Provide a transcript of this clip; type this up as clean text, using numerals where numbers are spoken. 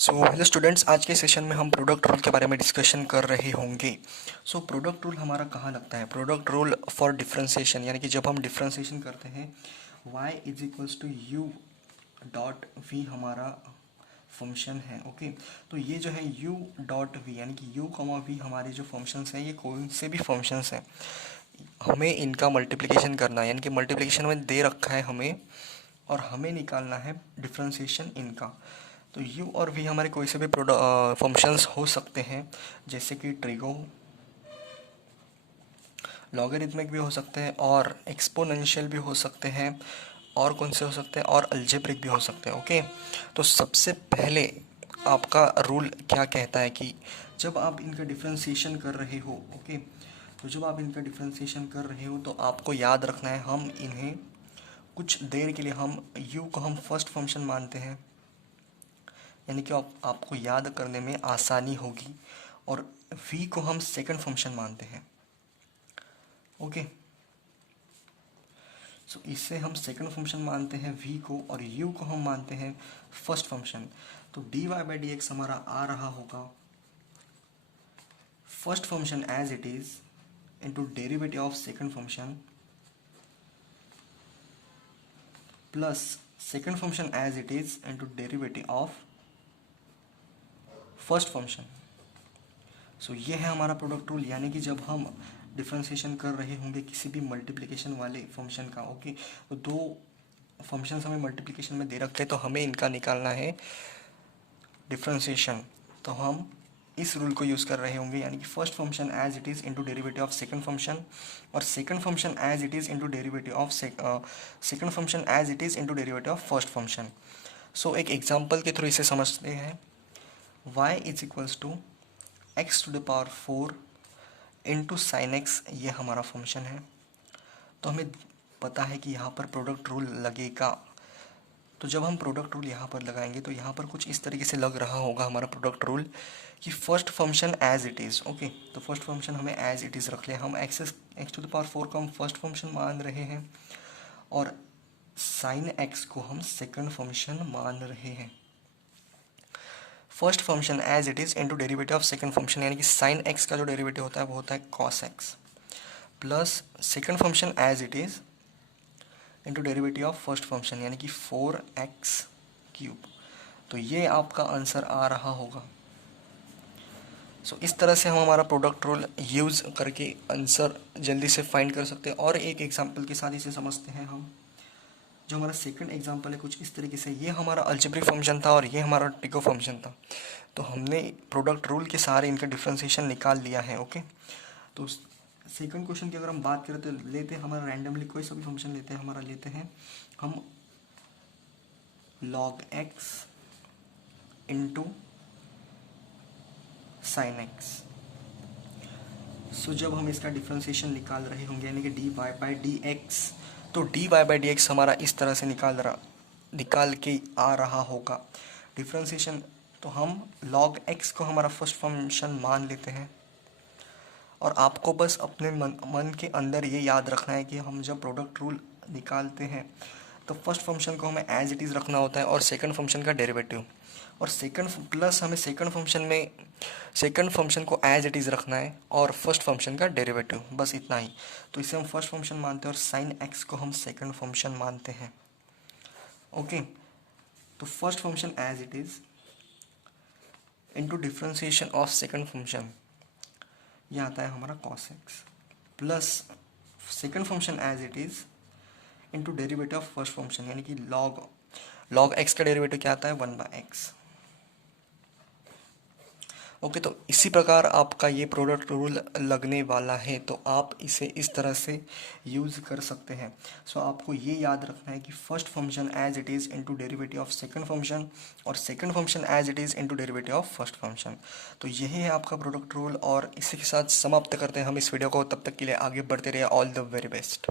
So hello students, आज के session में हम प्रोडक्ट रूल के बारे में डिस्कशन कर रहे होंगे। प्रोडक्ट रूल हमारा कहाँ लगता है? प्रोडक्ट रूल फॉर डिफरेंशिएशन, यानी कि जब हम डिफरेंशिएशन करते हैं y is equals to u dot v हमारा फंक्शन है। ओके, तो ये जो है u डॉट वी यानी कि u कॉमा वी हमारे जो फंक्शंस हैं, ये कौन से भी फंक्शंस हैं, हमें इनका मल्टीप्लिकेशन करना है, यानी कि मल्टीप्लिकेशन में दे रखा है हमें, और हमें निकालना है डिफरेंशिएशन इनका। तो u और v हमारे कोई से भी फंक्शंस हो सकते हैं, जैसे कि ट्रिगो, लॉगरिथमिक भी हो सकते हैं, और एक्सपोनेंशियल भी हो सकते हैं, और कौन से हो सकते हैं, और अलजेब्रिक भी हो सकते हैं। ओके, तो सबसे पहले आपका रूल क्या कहता है कि जब आप इनका डिफरेंशिएशन कर रहे हो, ओके, तो जब आप इनका डिफरेंशिएशन कर रहे हो तो आपको याद रखना है, हम इन्हें कुछ देर के लिए हम u को हम फर्स्ट फंक्शन मानते हैं, यानी कि आपको याद करने में आसानी होगी, और v को हम सेकंड फंक्शन मानते हैं। ओके, सो इससे हम सेकंड फंक्शन मानते हैं v को, और u को हम मानते हैं फर्स्ट फंक्शन। तो dy बाई डी एक्स हमारा आ रहा होगा first function as it is into derivative of second function plus second function as it is into derivative of first function. So ये है हमारा प्रोडक्ट रूल, यानी कि जब हम डिफरेंशिएशन कर रहे होंगे किसी भी मल्टीप्लिकेशन वाले फंक्शन का, ओके, तो दो फंक्शंस हमें मल्टीप्लिकेशन में दे रखे हैं, तो हमें इनका निकालना है डिफरेंशिएशन। तो हम इस रूल को यूज़ कर रहे होंगे, यानी कि first function as it is into derivative of second function, और second function as it is into derivative of second function as it is into derivative of first function. So एक example के through इसे समझते हैं। y is equals to X to the power 4 into sine X, ये हमारा function है। तो हमें पता है कि यहाँ पर प्रोडक्ट रूल लगेगा। तो जब हम प्रोडक्ट रूल यहाँ पर लगाएंगे तो यहाँ पर कुछ इस तरीके से लग रहा होगा हमारा प्रोडक्ट रूल कि first function as it is. Okay, तो फर्स्ट फंक्शन हमें एज इट इज़ रख लिया, हम एक्स टू द पावर 4 को हम फर्स्ट फंक्शन मान रहे हैं, और साइन एक्स को हम सेकंड फंक्शन मान रहे हैं। First function as it is into derivative of second function, यानी कि साइन एक्स का जो डेरिवेटिव होता है वो होता है cos x, plus second function as it is into derivative of first function, यानी कि 4x क्यूब। तो ये आपका आंसर आ रहा होगा। सो इस तरह से हम हमारा प्रोडक्ट रूल यूज़ करके आंसर जल्दी से फाइंड कर सकते हैं। और एक एग्जांपल के साथ इसे समझते हैं हम। जो हमारा सेकंड एग्जांपल है कुछ इस तरीके से, ये हमारा अलजेब्रिक फंक्शन था और ये हमारा टिको फंक्शन था। तो हमने प्रोडक्ट रूल के सहारे इनका डिफरेंशिएशन निकाल लिया है। ओके, तो सेकंड क्वेश्चन की अगर हम बात करें तो लेते हैं हमारा रैंडमली कोई सा भी फंक्शन लेते हैं, हमारा लेते हैं हम log x into sine X. So जब हम इसका डिफरेंशिएशन निकाल रहे होंगे, यानी कि D Y by D X, तो D Y by D X हमारा इस तरह से निकाल के आ रहा होगा डिफरेंशिएशन। तो हम log x को हमारा फर्स्ट फंक्शन मान लेते हैं, और आपको बस अपने मन के अंदर ये याद रखना है कि हम जब प्रोडक्ट रूल निकालते हैं तो फर्स्ट फंक्शन को हमें एज इट इज़ रखना होता है, और सेकंड फंक्शन का डेरिवेटिव, और सेकंड प्लस हमें सेकंड फंक्शन में सेकंड फंक्शन को एज इट इज़ रखना है, और फर्स्ट फंक्शन का डेरिवेटिव, बस इतना ही। तो इसे हम फर्स्ट फंक्शन मानते हैं और साइन एक्स को हम सेकंड फंक्शन मानते हैं। ओके, तो first function as it is into differentiation of second function, यह आता है हमारा cos x, plus second function as it is into derivative of first function, यानी कि log x का डेरिवेटिव क्या आता है 1/x। ओके, तो इसी प्रकार आपका ये प्रोडक्ट रूल लगने वाला है, तो आप इसे इस तरह से यूज़ कर सकते हैं। सो आपको ये याद रखना है कि first function as it is into derivative of second function, और second function as it is into derivative of first function. तो यही है आपका प्रोडक्ट रूल, और इसी के साथ समाप्त करते हैं हम इस वीडियो को। तब तक के लिए आगे बढ़ते रहिए। All the very best.